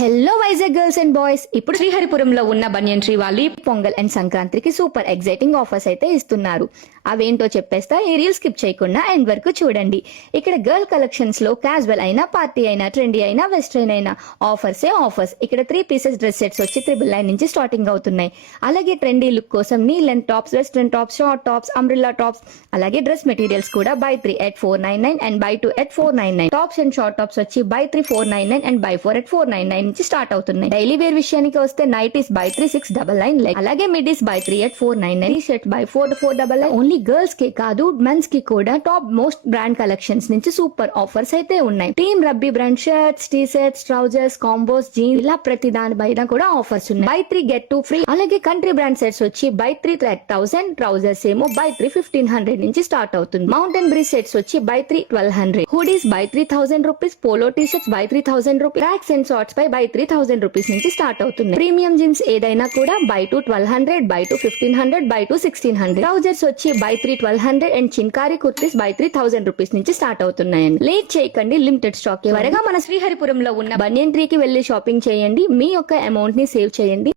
Hello Vizag girls and boys, ఇప్పుడు శ్రీహరిపురంలో ఉన్న బనియన్ tree వాళ్ళు పొంగల్ అండ్ సంక్రాంతికి సూపర్ ఎగ్జైటింగ్ ఆఫర్స్ అయితే ఇస్తున్నారు. అవేంటో చెప్పేస్తా, ఈ రీల్ స్కిప్ చేయకుండా ఎండ్ వరకు చూడండి. ఇక్కడ గర్ల్ కలెక్షన్స్ లో క్యాజువల్ అయినా, పార్టీ అయినా, ట్రెండీ అయినా, వెస్ట్రన్ అయినా ఆఫర్స్. ఇక్కడ 3 పీసెస్ డ్రెస్ సెట్స్ వచ్చి 999 నుంచి స్టార్టింగ్ అవుతున్నాయి. అలాగే ట్రెండీ లుక్ కోసం knee length tops, western tops, short tops, umbrella tops, అలాగే డ్రెస్ మెటీరియల్స్ కూడా buy 3 at 499 and buy 2 at 499. Tops and short tops వచ్చి buy 3 499 అండ్ buy 4 at 499 నుంచి స్టార్ట్ అవుతున్నాయి. డైలీ వేర్ విషయానికి వస్తే నైటీస్ buy 3 699, అలాగే midis buy 3 at 499, shirt buy 4 499. Only girls కి కాదు, మెన్స్ కి కూడా టాప్ మోస్ట్ బ్రాండ్ కలెక్షన్స్ నుంచి సూపర్ ఆఫర్స్ అయితే ఉన్నాయి. టీమ్ రబ్బీ brand shirts, T shirts, trousers, combos, jeans, ఇలా ప్రతి దాని పైన కూడా ఆఫర్స్ ఉన్నాయి. buy 3 get 2 free. అలాగే కంట్రీ బ్రాండ్ సెట్స్ వచ్చి buy 3 1000, ట్రౌజర్స్ ఏమో buy 3 1500 నుంచి స్టార్ట్ అవుతుంది. మౌంటైన్ బ్రీజ్ సెట్స్ వచ్చి buy 3 1200, hoodies buy 3000 rupees, polo T shirts buy 3000 rupees, tracks and shorts పై buy 3000 రూపీస్ నుంచి స్టార్ట్ అవుతుంది. ప్రీమియం జీన్స్ ఏదైనా కూడా buy 2 1200, buy 2 1500, buy 2 1600. ట్రౌజర్స్ వచ్చి buy 3 1200 అండ్ చిన్కారీ కుర్తీస్ buy 3000 రూపీస్ నుంచి స్టార్ట్ అవుతున్నాయండి. లేట్ చేయకండి, లిమిటెడ్ స్టాక్. త్వరగా మన శ్రీహరిపురంలో ఉన్న బనియన్ ట్రీకి వెళ్లి షాపింగ్ చేయండి, మీ యొక్క అమౌంట్ ని సేవ్ చేయండి.